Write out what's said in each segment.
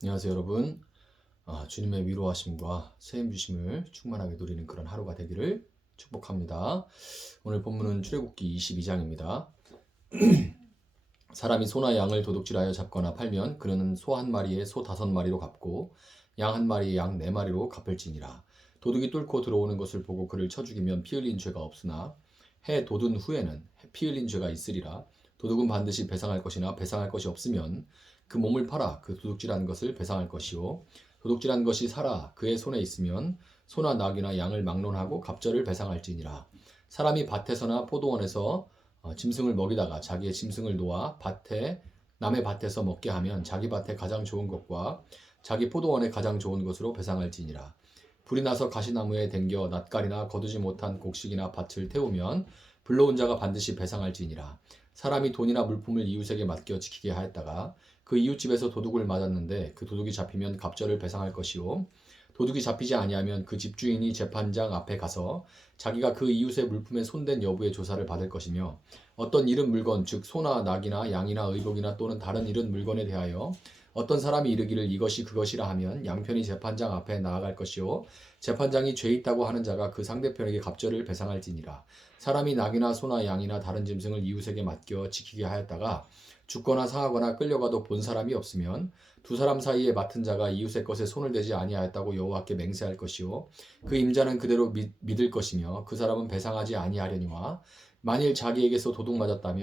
안녕하세요 여러분. 주님의 위로하심과 세임 주심을 충만하게 누리는 그런 하루가 되기를 축복합니다. 오늘 본문은 출애굽기 22장입니다. 사람이 소나 양을 도둑질하여 잡거나 팔면 그는 소 한 마리에 소 5마리로 갚고 양 한 마리에 양 4마리로 갚을지니라. 도둑이 뚫고 들어오는 것을 보고 그를 쳐 죽이면 피 흘린 죄가 없으나 해 돋은 후에는 피 흘린 죄가 있으리라. 도둑은 반드시 배상할 것이나 배상할 것이 없으면 그 몸을 팔아 그 도둑질한 것을 배상할 것이요 도둑질한 것이 살아 그의 손에 있으면 소나 낙이나 양을 막론하고 갑절을 배상할지니라. 사람이 밭에서나 포도원에서 짐승을 먹이다가 자기의 짐승을 놓아 남의 밭에서 먹게 하면 자기 밭에 가장 좋은 것과 자기 포도원에 가장 좋은 것으로 배상할지니라. 불이 나서 가시나무에 댕겨 낫갈이나 거두지 못한 곡식이나 밭을 태우면 불러온 자가 반드시 배상할지니라. 사람이 돈이나 물품을 이웃에게 맡겨 지키게 하였다가 그 이웃집에서 도둑을 맞았는데 그 도둑이 잡히면 갑절을 배상할 것이요 도둑이 잡히지 아니하면 그 집주인이 재판장 앞에 가서 자기가 그 이웃의 물품에 손댄 여부의 조사를 받을 것이며 어떤 잃은 물건 즉 소나 낙이나 양이나 의복이나 또는 다른 잃은 물건에 대하여 어떤 사람이 이르기를 이것이 그것이라 하면 양편이 재판장 앞에 나아갈 것이요 재판장이 죄 있다고 하는 자가 그 상대편에게 갑절을 배상할지니라. 사람이 낙이나 소나 양이나 다른 짐승을 이웃에게 맡겨 지키게 하였다가 죽거나 상하거나 끌려가도 본 사람이 없으면 두 사람 사이에 맡은 자가 이웃의 것에 손을 대지 아니하였다고 여호와께 맹세할 것이요 그 임자는 그대로 믿을 것이며 그 사람은 배상하지 아니하려니와 만일 자기에게서 도둑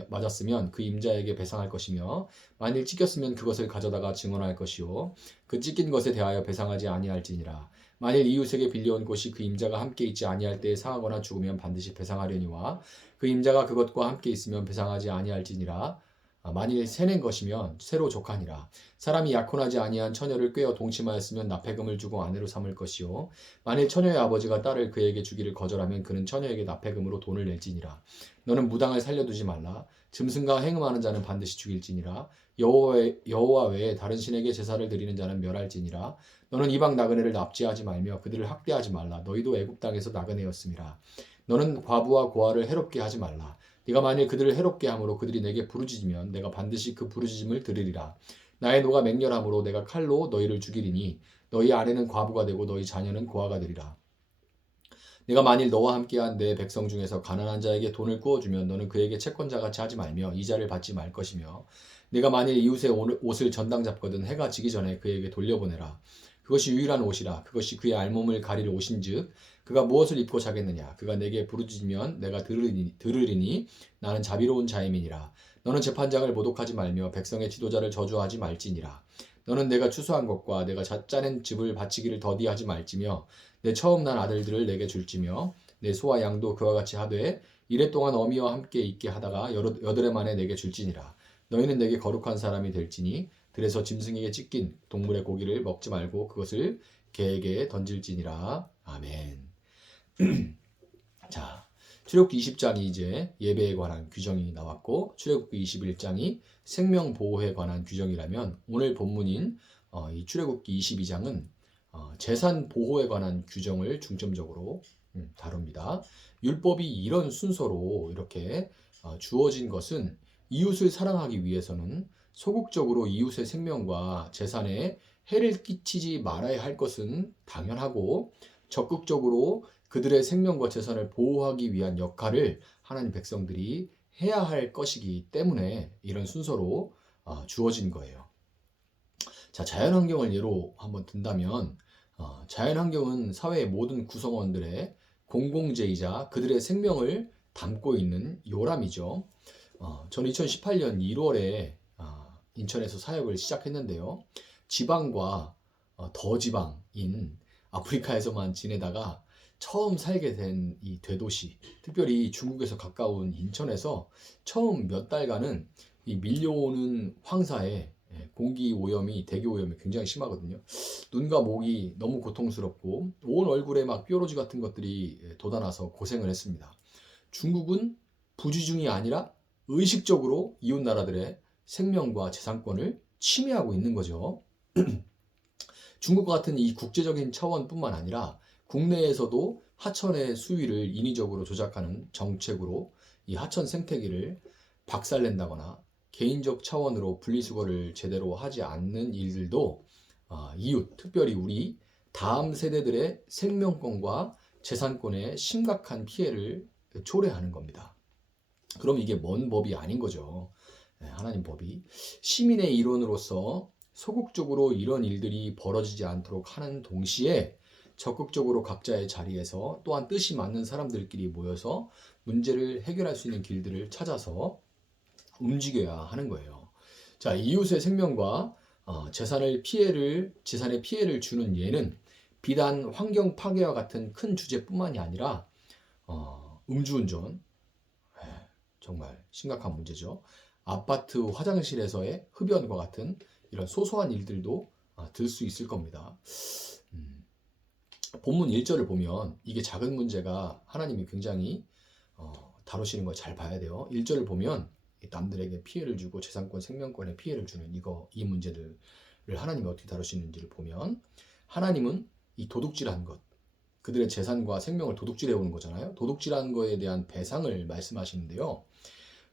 맞았으면 그 임자에게 배상할 것이며 만일 찢겼으면 그것을 가져다가 증언할 것이요 그 찢긴 것에 대하여 배상하지 아니할지니라. 만일 이웃에게 빌려온 것이 그 임자가 함께 있지 아니할 때에 상하거나 죽으면 반드시 배상하려니와 그 임자가 그것과 함께 있으면 배상하지 아니할지니라. 만일 세낸 것이면 새로 족하니라. 사람이 약혼하지 아니한 처녀를 꿰어 동침하였으면 납폐금을 주고 아내로 삼을 것이요 만일 처녀의 아버지가 딸을 그에게 주기를 거절하면 그는 처녀에게 납폐금으로 돈을 낼지니라. 너는 무당을 살려두지 말라. 짐승과 행음하는 자는 반드시 죽일지니라. 여호와 외에 다른 신에게 제사를 드리는 자는 멸할지니라. 너는 이방 나그네를 납치하지 말며 그들을 학대하지 말라. 너희도 애굽 땅에서 나그네였음이라. 너는 과부와 고아를 해롭게 하지 말라. 네가 만일 그들을 해롭게 함으로 그들이 내게 부르짖으면 내가 반드시 그 부르짖음을 들으리라. 나의 노가 맹렬함으로 내가 칼로 너희를 죽이리니 너희 아내는 과부가 되고 너희 자녀는 고아가 되리라. 내가 만일 너와 함께한 내 백성 중에서 가난한 자에게 돈을 구워주면 너는 그에게 채권자같이 하지 말며 이자를 받지 말 것이며 내가 만일 이웃의 옷을 전당 잡거든 해가 지기 전에 그에게 돌려보내라. 그것이 유일한 옷이라. 그것이 그의 알몸을 가릴 옷인즉 그가 무엇을 입고 자겠느냐. 그가 내게 부르짖으면 내가 들으리니 나는 자비로운 자임이니라. 너는 재판장을 모독하지 말며 백성의 지도자를 저주하지 말지니라. 너는 내가 추수한 것과 내가 짜낸 집을 바치기를 더디하지 말지며 내 처음 난 아들들을 내게 줄지며 내 소와 양도 그와 같이 하되 이래 동안 어미와 함께 있게 하다가 여드레 만에 내게 줄지니라. 너희는 내게 거룩한 사람이 될지니 들에서 짐승에게 찢긴 동물의 고기를 먹지 말고 그것을 개에게 던질지니라. 아멘. 자, 출애굽기 20장이 이제 예배에 관한 규정이 나왔고 출애굽기 21장이 생명 보호에 관한 규정이라면 오늘 본문인 이 출애굽기 22장은 재산 보호에 관한 규정을 중점적으로 다룹니다. 율법이 이런 순서로 이렇게 주어진 것은 이웃을 사랑하기 위해서는 소극적으로 이웃의 생명과 재산에 해를 끼치지 말아야 할 것은 당연하고 적극적으로 그들의 생명과 재산을 보호하기 위한 역할을 하나님 백성들이 해야 할 것이기 때문에 이런 순서로 주어진 거예요. 자, 자연환경을 예로 한번 든다면 자연환경은 사회의 모든 구성원들의 공공재이자 그들의 생명을 담고 있는 요람이죠. 저는 2018년 1월에 인천에서 사역을 시작했는데요. 지방과 더 지방인 아프리카에서만 지내다가 처음 살게 된 이 대도시, 특별히 중국에서 가까운 인천에서 처음 몇 달간은 이 밀려오는 황사에 공기 오염이, 대기 오염이 굉장히 심하거든요. 눈과 목이 너무 고통스럽고 온 얼굴에 막 뾰루지 같은 것들이 돋아나서 고생을 했습니다. 중국은 부주중이 아니라 의식적으로 이웃 나라들의 생명과 재산권을 침해하고 있는 거죠. 중국과 같은 이 국제적인 차원뿐만 아니라 국내에서도 하천의 수위를 인위적으로 조작하는 정책으로 이 하천 생태계를 박살낸다거나 개인적 차원으로 분리수거를 제대로 하지 않는 일들도 이웃, 특별히 우리 다음 세대들의 생명권과 재산권에 심각한 피해를 초래하는 겁니다. 그럼 이게 먼 법이 아닌 거죠. 하나님 법이. 시민의 일원으로서 소극적으로 이런 일들이 벌어지지 않도록 하는 동시에 적극적으로 각자의 자리에서 또한 뜻이 맞는 사람들끼리 모여서 문제를 해결할 수 있는 길들을 찾아서 움직여야 하는 거예요. 자, 이웃의 생명과 재산에 피해를 주는 예는 비단 환경 파괴와 같은 큰 주제뿐만이 아니라 음주운전, 정말 심각한 문제죠. 아파트 화장실에서의 흡연과 같은 이런 소소한 일들도 들 수 있을 겁니다. 본문 1절을 보면 이게 작은 문제가 하나님이 굉장히 다루시는 걸 잘 봐야 돼요. 1절을 보면 남들에게 피해를 주고 재산권, 생명권에 피해를 주는 이 문제들을 하나님이 어떻게 다루시는지를 보면 하나님은 이 도둑질한 것, 그들의 재산과 생명을 도둑질해 오는 거잖아요. 도둑질한 거에 대한 배상을 말씀하시는데요.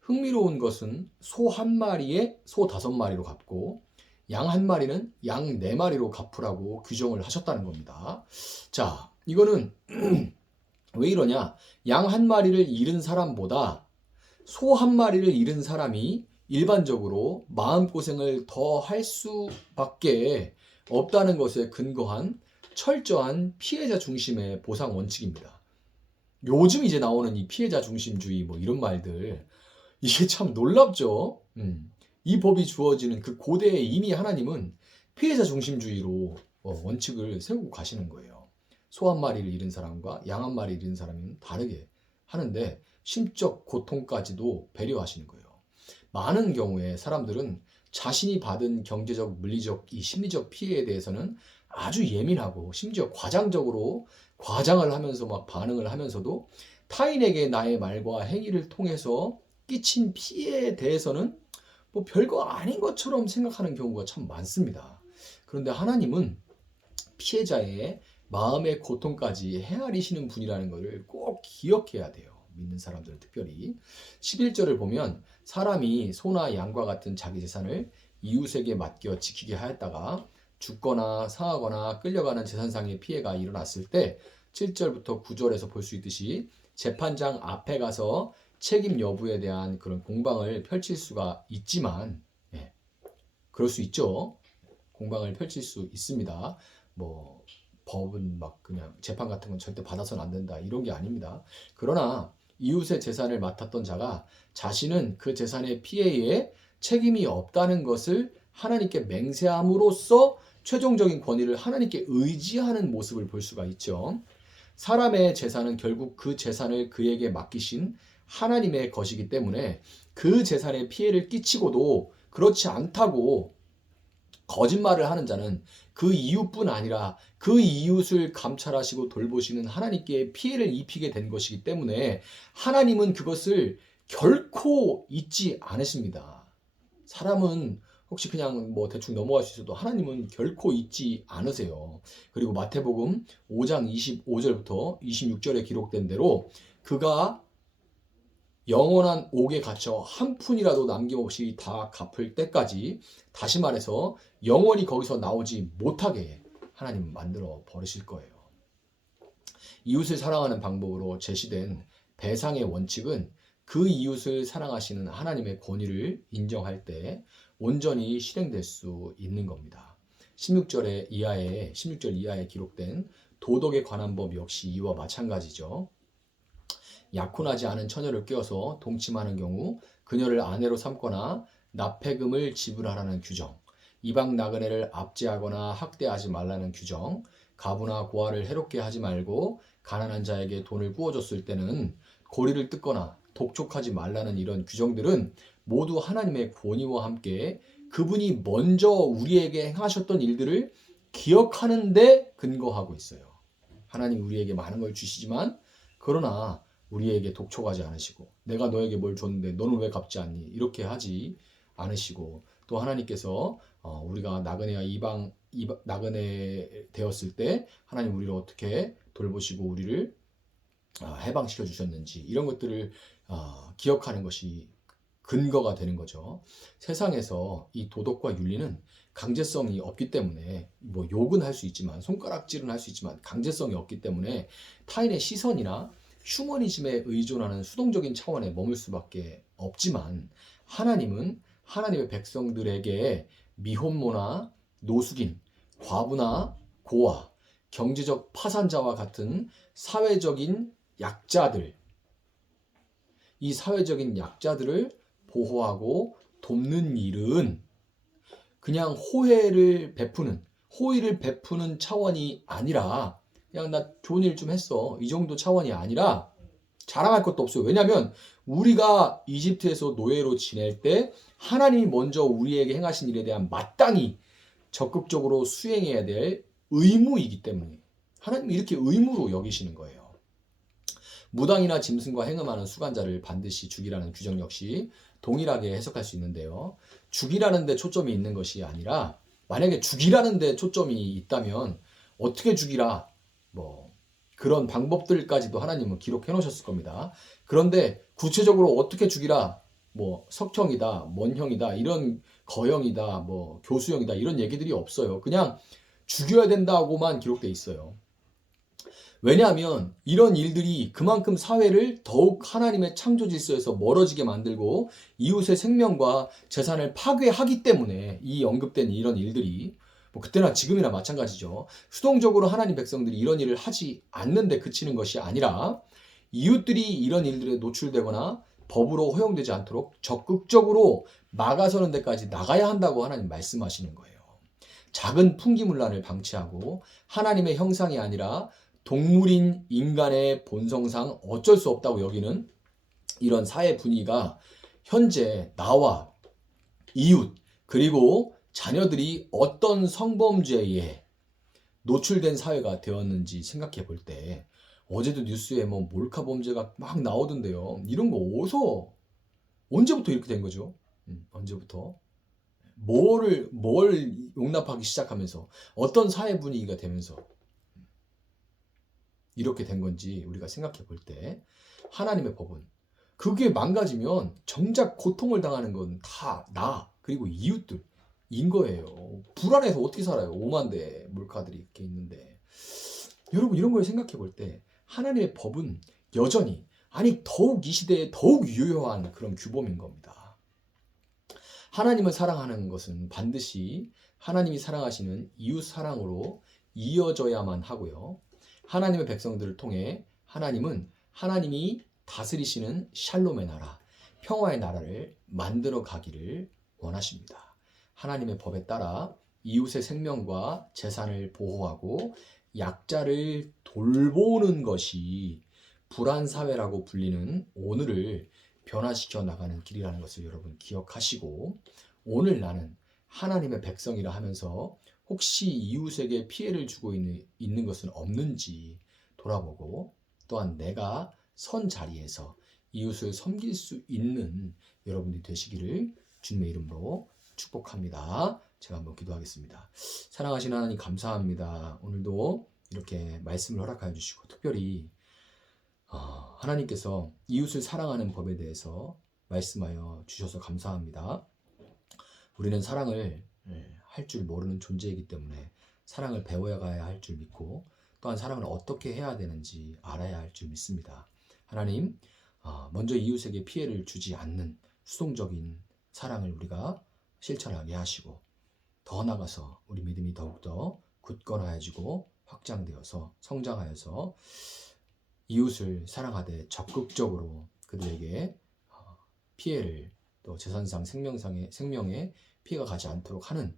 흥미로운 것은 소 한 마리에 소 5마리로 갚고 양 한 마리는 양 4마리로 갚으라고 규정을 하셨다는 겁니다. 자, 이거는 왜 이러냐? 양 한 마리를 잃은 사람보다 소 한 마리를 잃은 사람이 일반적으로 마음고생을 더 할 수밖에 없다는 것에 근거한 철저한 피해자 중심의 보상 원칙입니다. 요즘 이제 나오는 이 피해자 중심주의 뭐 이런 말들, 이게 참 놀랍죠. 이 법이 주어지는 그 고대에 이미 하나님은 피해자 중심주의로 원칙을 세우고 가시는 거예요. 소 한 마리를 잃은 사람과 양 한 마리를 잃은 사람은 다르게 하는데 심적 고통까지도 배려하시는 거예요. 많은 경우에 사람들은 자신이 받은 경제적, 물리적, 이 심리적 피해에 대해서는 아주 예민하고 심지어 과장적으로 과장을 하면서 막 반응을 하면서도 타인에게 나의 말과 행위를 통해서 끼친 피해에 대해서는 뭐 별거 아닌 것처럼 생각하는 경우가 참 많습니다. 그런데 하나님은 피해자의 마음의 고통까지 헤아리시는 분이라는 것을 꼭 기억해야 돼요. 믿는 사람들은 특별히. 11절을 보면 사람이 소나 양과 같은 자기 재산을 이웃에게 맡겨 지키게 하였다가 죽거나 상하거나 끌려가는 재산상의 피해가 일어났을 때 7절부터 9절에서 볼 수 있듯이 재판장 앞에 가서 책임 여부에 대한 그런 공방을 펼칠 수가 있지만, 그럴 수 있죠. 공방을 펼칠 수 있습니다. 뭐 법은 막 그냥 재판 같은 건 절대 받아서는 안 된다 이런 게 아닙니다. 그러나 이웃의 재산을 맡았던 자가 자신은 그 재산의 피해에 책임이 없다는 것을 하나님께 맹세함으로써 최종적인 권위를 하나님께 의지하는 모습을 볼 수가 있죠. 사람의 재산은 결국 그 재산을 그에게 맡기신 하나님의 것이기 때문에 그 재산에 피해를 끼치고도 그렇지 않다고 거짓말을 하는 자는 그 이웃뿐 아니라 그 이웃을 감찰하시고 돌보시는 하나님께 피해를 입히게 된 것이기 때문에 하나님은 그것을 결코 잊지 않으십니다. 사람은 혹시 그냥 뭐 대충 넘어갈 수 있어도 하나님은 결코 잊지 않으세요. 그리고 마태복음 5장 25절부터 26절에 기록된 대로 그가 영원한 옥에 갇혀 한 푼이라도 남김없이 다 갚을 때까지, 다시 말해서 영원히 거기서 나오지 못하게 하나님은 만들어 버리실 거예요. 이웃을 사랑하는 방법으로 제시된 배상의 원칙은 그 이웃을 사랑하시는 하나님의 권위를 인정할 때 온전히 실행될 수 있는 겁니다. 16절 이하에 기록된 도덕에 관한 법 역시 이와 마찬가지죠. 약혼하지 않은 처녀를 꿰어서 동침하는 경우 그녀를 아내로 삼거나 납폐금을 지불하라는 규정, 이방 나그네를 압제하거나 학대하지 말라는 규정, 가부나 고아를 해롭게 하지 말고 가난한 자에게 돈을 꾸어줬을 때는 고리를 뜯거나 독촉하지 말라는 이런 규정들은 모두 하나님의 권위와 함께 그분이 먼저 우리에게 행하셨던 일들을 기억하는 데 근거하고 있어요. 하나님 우리에게 많은 걸 주시지만 그러나 우리에게 독촉하지 않으시고 내가 너에게 뭘 줬는데 너는 왜 갚지 않니? 이렇게 하지 않으시고, 또 하나님께서 우리가 나그네 되었을 때 하나님 우리를 어떻게 돌보시고 우리를 해방시켜 주셨는지 이런 것들을 기억하는 것이 근거가 되는 거죠. 세상에서 이 도덕과 윤리는 강제성이 없기 때문에 뭐 욕은 할 수 있지만 손가락질은 할 수 있지만 강제성이 없기 때문에 타인의 시선이나 휴머니즘에 의존하는 수동적인 차원에 머물 수밖에 없지만 하나님은 하나님의 백성들에게 미혼모나 노숙인, 과부나 고아, 경제적 파산자와 같은 사회적인 약자들, 이 사회적인 약자들을 보호하고 돕는 일은 그냥 호의를 베푸는 차원이 아니라 그냥 나 좋은 일 좀 했어. 이 정도 차원이 아니라 자랑할 것도 없어요. 왜냐하면 우리가 이집트에서 노예로 지낼 때 하나님이 먼저 우리에게 행하신 일에 대한 마땅히 적극적으로 수행해야 될 의무이기 때문에 하나님이 이렇게 의무로 여기시는 거예요. 무당이나 짐승과 행음하는 수간자를 반드시 죽이라는 규정 역시 동일하게 해석할 수 있는데요. 죽이라는 데 초점이 있는 것이 아니라 만약에 죽이라는 데 초점이 있다면 어떻게 죽이라 뭐 그런 방법들까지도 하나님은 기록해 놓으셨을 겁니다. 그런데 구체적으로 어떻게 죽이라 뭐 석형이다, 먼형이다, 이런 거형이다, 뭐 교수형이다 이런 얘기들이 없어요. 그냥 죽여야 된다고만 기록돼 있어요. 왜냐하면 이런 일들이 그만큼 사회를 더욱 하나님의 창조 질서에서 멀어지게 만들고 이웃의 생명과 재산을 파괴하기 때문에 이 언급된 이런 일들이 뭐 그때나 지금이나 마찬가지죠. 수동적으로 하나님 백성들이 이런 일을 하지 않는데 그치는 것이 아니라 이웃들이 이런 일들에 노출되거나 법으로 허용되지 않도록 적극적으로 막아서는 데까지 나가야 한다고 하나님 말씀하시는 거예요. 작은 풍기문란을 방치하고 하나님의 형상이 아니라 동물인 인간의 본성상 어쩔 수 없다고 여기는 이런 사회 분위기가 현재 나와 이웃 그리고 자녀들이 어떤 성범죄에 노출된 사회가 되었는지 생각해 볼 때 어제도 뉴스에 뭐 몰카 범죄가 막 나오던데요. 이런 거 어디서 언제부터 이렇게 된 거죠? 언제부터? 뭘 용납하기 시작하면서 어떤 사회 분위기가 되면서 이렇게 된 건지 우리가 생각해 볼 때 하나님의 법은 그게 망가지면 정작 고통을 당하는 건 다 나 그리고 이웃들인 거예요. 불안해서 어떻게 살아요? 5만 대 몰카들이 이렇게 있는데 여러분 이런 걸 생각해 볼 때 하나님의 법은 여전히 아니 더욱 이 시대에 더욱 유효한 그런 규범인 겁니다. 하나님을 사랑하는 것은 반드시 하나님이 사랑하시는 이웃 사랑으로 이어져야만 하고요. 하나님의 백성들을 통해 하나님은 하나님이 다스리시는 샬롬의 나라, 평화의 나라를 만들어 가기를 원하십니다. 하나님의 법에 따라 이웃의 생명과 재산을 보호하고 약자를 돌보는 것이 불안사회라고 불리는 오늘을 변화시켜 나가는 길이라는 것을 여러분 기억하시고 오늘 나는 하나님의 백성이라 하면서 혹시 이웃에게 피해를 주고 있는 것은 없는지 돌아보고 또한 내가 선 자리에서 이웃을 섬길 수 있는 여러분들이 되시기를 주님의 이름으로 축복합니다. 제가 한번 기도하겠습니다. 사랑하시는 하나님 감사합니다. 오늘도 이렇게 말씀을 허락하여 주시고 특별히 하나님께서 이웃을 사랑하는 법에 대해서 말씀하여 주셔서 감사합니다. 우리는 사랑을 할 줄 모르는 존재이기 때문에 사랑을 배워야 할 줄 믿고 또한 사랑을 어떻게 해야 되는지 알아야 할 줄 믿습니다. 하나님, 먼저 이웃에게 피해를 주지 않는 수동적인 사랑을 우리가 실천하게 하시고 더 나아가서 우리 믿음이 더욱더 굳건하여지고 확장되어서 성장하여서 이웃을 사랑하되 적극적으로 그들에게 피해를 또 재산상 생명에 피해가 가지 않도록 하는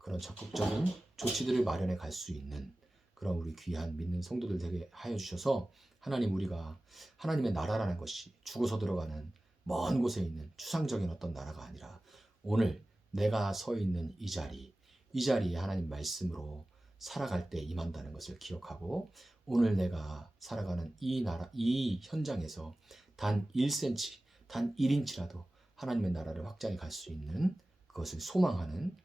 그런 적극적인 조치들을 마련해 갈 수 있는 그런 우리 귀한 믿는 성도들 되게 하여 주셔서 하나님 우리가 하나님의 나라라는 것이 죽어서 들어가는 먼 곳에 있는 추상적인 어떤 나라가 아니라 오늘 내가 서 있는 이 자리에 하나님 말씀으로 살아갈 때 임한다는 것을 기억하고 오늘 내가 살아가는 이 나라, 이 현장에서 단 1cm, 단 1인치라도 하나님의 나라를 확장해 갈 수 있는 그것을 소망하는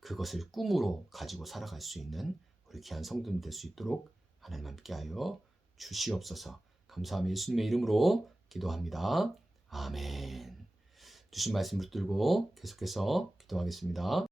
그것을 꿈으로 가지고 살아갈 수 있는 우리 귀한 성도님 될 수 있도록 하나님 함께하여 주시옵소서. 감사하며 예수님의 이름으로 기도합니다. 아멘. 주신 말씀 붙들고 계속해서 기도하겠습니다.